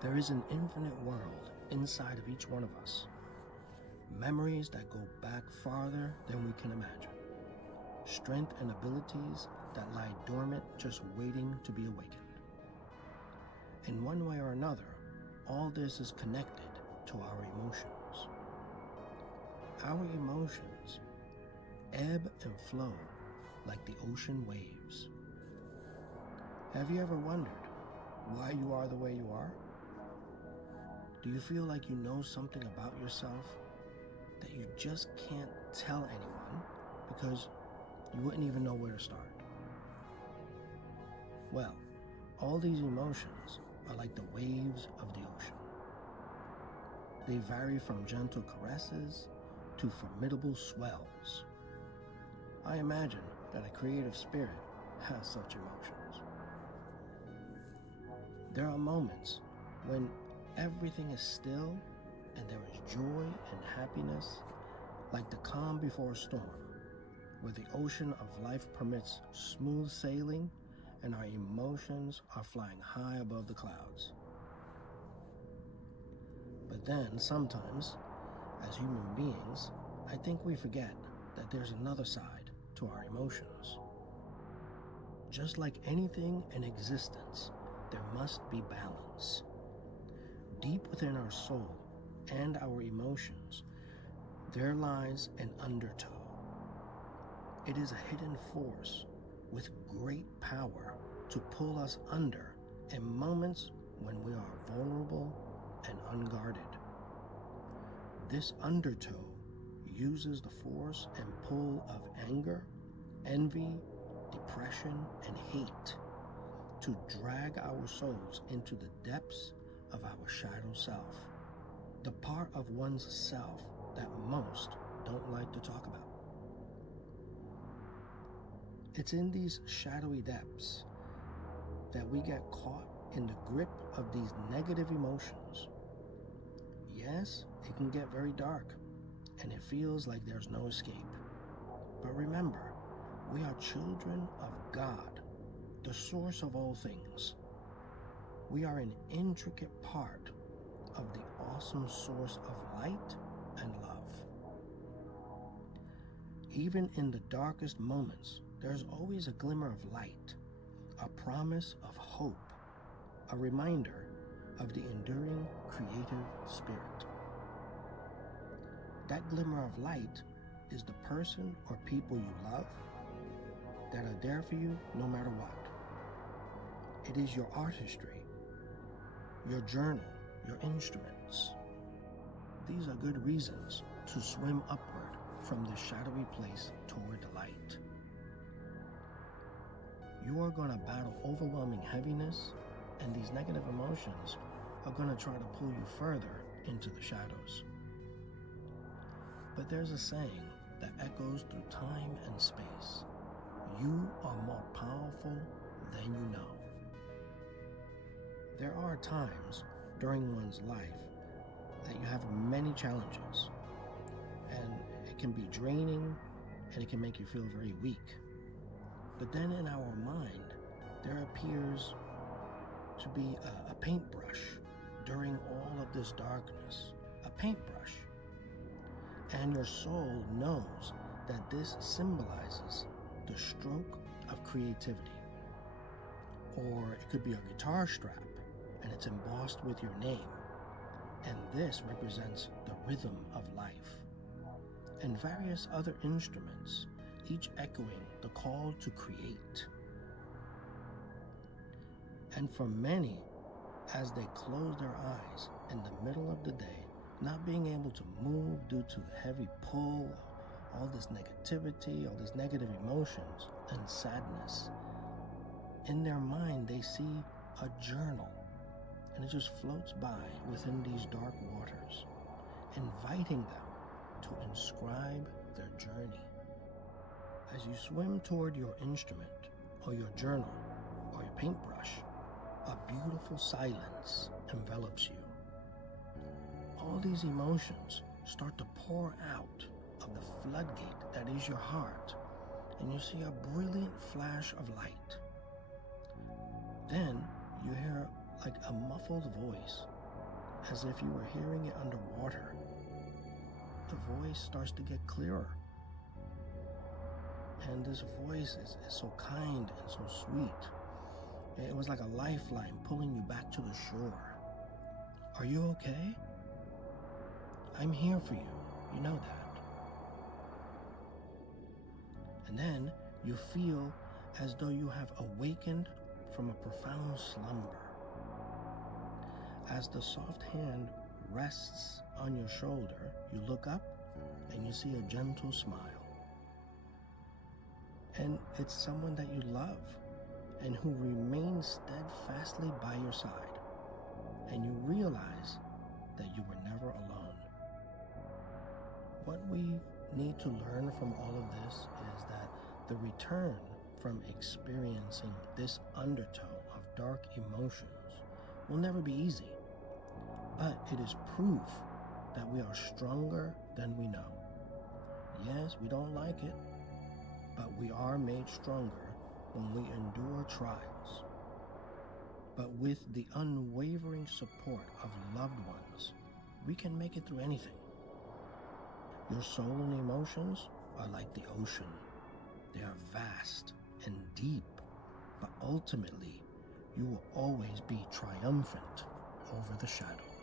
There is an infinite world inside of each one of us. Memories that go back farther than we can imagine. Strength and abilities that lie dormant just waiting to be awakened. In one way or another, all this is connected to our emotions. Our emotions ebb and flow like the ocean waves. Have you ever wondered why you are the way you are? Do you feel like you know something about yourself that you just can't tell anyone because you wouldn't even know where to start? Well, all these emotions are like the waves of the ocean. They vary from gentle caresses to formidable swells. I imagine that a creative spirit has such emotions. There are moments when everything is still and there is joy and happiness, like the calm before a storm, where the ocean of life permits smooth sailing and our emotions are flying high above the clouds. But then sometimes, as human beings, I think we forget that there's another side to our emotions. Just like anything in existence, there must be balance. Deep within our soul and our emotions, there lies an undertow. It is a hidden force with great power to pull us under in moments when we are vulnerable and unguarded. This undertow uses the force and pull of anger, envy, depression, and hate to drag our souls into the depths of our shadow self, the part of one's self that most don't like to talk about. It's in these shadowy depths that we get caught in the grip of these negative emotions. Yes, it can get very dark, and it feels like there's no escape. But remember, we are children of God, the source of all things. We are an intricate part of the awesome source of light and love. Even in the darkest moments, there's always a glimmer of light, a promise of hope, a reminder of the enduring creative spirit. That glimmer of light is the person or people you love that are there for you no matter what. It is your artistry, your journal, your instruments. These are good reasons to swim upward from this shadowy place toward the light. You are going to battle overwhelming heaviness, and these negative emotions are going to try to pull you further into the shadows. But there's a saying that echoes through time and space. You are more powerful than you know. There are times during one's life that you have many challenges, and it can be draining, and it can make you feel very weak. But then in our mind, there appears to be a paintbrush during all of this darkness, a paintbrush. And your soul knows that this symbolizes the stroke of creativity. Or it could be a guitar strap, and it's embossed with your name. And this represents the rhythm of life. And various other instruments, each echoing the call to create. And for many, as they close their eyes in the middle of the day, not being able to move due to the heavy pull, all this negativity, all these negative emotions and sadness, in their mind they see a journal, and it just floats by within these dark waters, inviting them to inscribe their journey. As you swim toward your instrument, or your journal, or your paintbrush, a beautiful silence envelops you. All these emotions start to pour out of the floodgate that is your heart, and you see a brilliant flash of light. Then you hear like a muffled voice, as if you were hearing it underwater. The voice starts to get clearer. And this voice is so kind and so sweet. It was like a lifeline pulling you back to the shore. Are you okay? I'm here for you. You know that. And then you feel as though you have awakened from a profound slumber. As the soft hand rests on your shoulder, you look up and you see a gentle smile. And it's someone that you love and who remains steadfastly by your side. And you realize that you were never alone. What we need to learn from all of this is that the return from experiencing this undertow of dark emotions will never be easy, but it is proof that we are stronger than we know. Yes, we don't like it, but we are made stronger when we endure trials. But with the unwavering support of loved ones, we can make it through anything. Your soul and emotions are like the ocean. They are vast and deep, but ultimately, you will always be triumphant over the shadows.